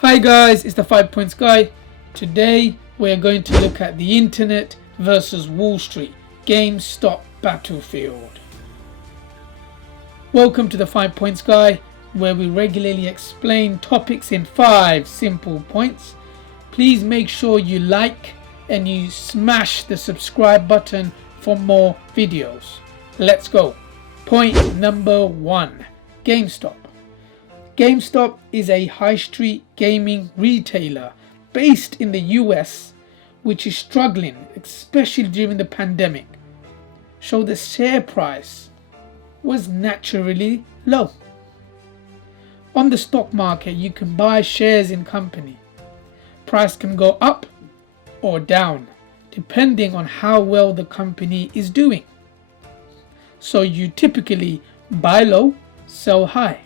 Hi guys, it's the 5 Points Guy. Today we're going to look at the internet versus Wall Street GameStop battlefield. Welcome to the 5 Points Guy, where we regularly explain topics in 5 simple points. Please make sure you like and you smash the subscribe button for more videos. Let's go. Point number 1. GameStop. GameStop is a high street gaming retailer based in the US which is struggling, especially during the pandemic. So the share price was naturally low. On the stock market, you can buy shares in company. Price can go up or down depending on how well the company is doing. So you typically buy low, sell high.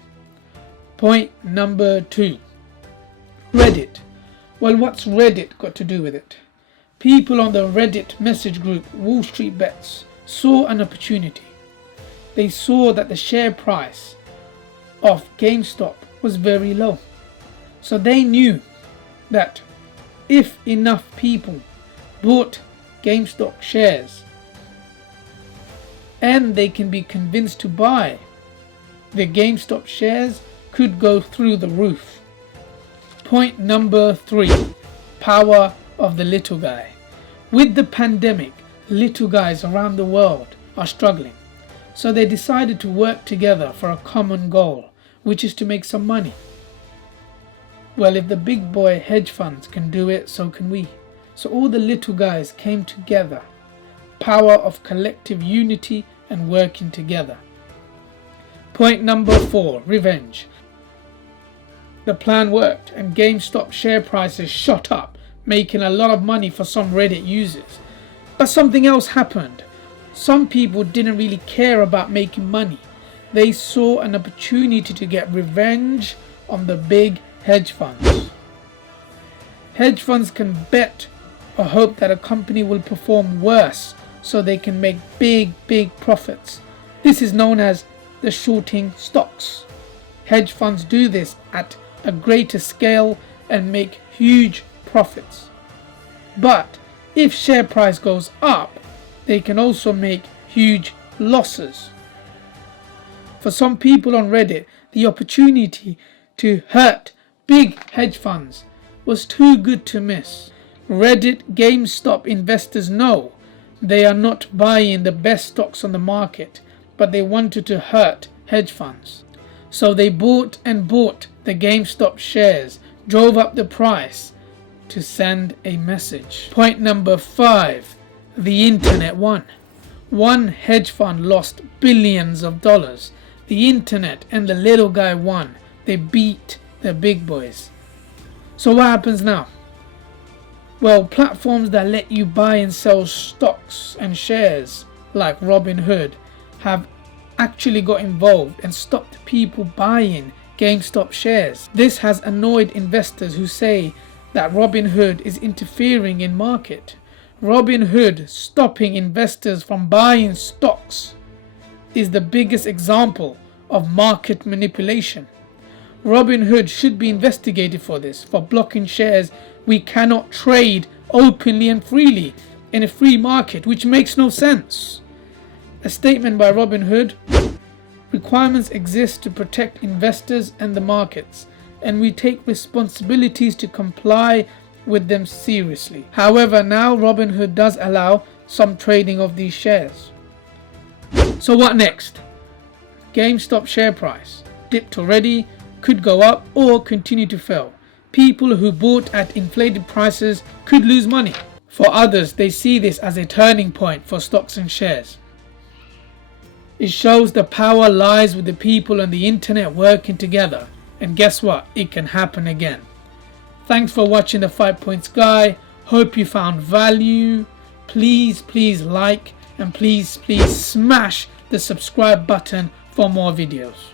Point number 2. Reddit. Well, what's Reddit got to do with it? People on the Reddit message group WallStreetBets saw an opportunity. They saw that the share price of GameStop was very low. So they knew that if enough people bought GameStop shares and they can be convinced to buy, the GameStop shares could go through the roof. Point number 3. Power of the little guy. With the pandemic, little guys around the world are struggling. So they decided to work together for a common goal, which is to make some money. Well, if the big boy hedge funds can do it, so can we. So all the little guys came together. Power of collective unity and working together. Point number 4. Revenge. The plan worked and GameStop share prices shot up, making a lot of money for some Reddit users. But something else happened. Some people didn't really care about making money. They saw an opportunity to get revenge on the big hedge funds. Hedge funds can bet or hope that a company will perform worse so they can make big profits. This is known as the shorting stocks. Hedge funds do this at a greater scale and make huge profits. But if share price goes up, they can also make huge losses. For some people on Reddit, the opportunity to hurt big hedge funds was too good to miss. Reddit GameStop investors know they are not buying the best stocks on the market, but they wanted to hurt hedge funds. So they bought the GameStop shares, drove up the price to send a message. Point number 5. The internet won. One hedge fund lost billions of dollars. The internet and the little guy won. They beat the big boys. So what happens now? Well, platforms that let you buy and sell stocks and shares like Robinhood have actually got involved and stopped people buying GameStop shares. This has annoyed investors who say that Robinhood is interfering in market. Robinhood stopping investors from buying stocks is the biggest example of market manipulation. Robinhood should be investigated for this, for blocking shares we cannot trade openly and freely in a free market, which makes no sense. A statement by Robinhood: requirements exist to protect investors and the markets, and we take responsibilities to comply with them seriously. However, now Robinhood does allow some trading of these shares. So what next? GameStop share price dipped already, could go up or continue to fall. People who bought at inflated prices could lose money. For others, they see this as a turning point for stocks and shares. It shows the power lies with the people on the internet working together. And guess what? It can happen again. Thanks for watching the 5 Points Guy. Hope you found value. Please like and please smash the subscribe button for more videos.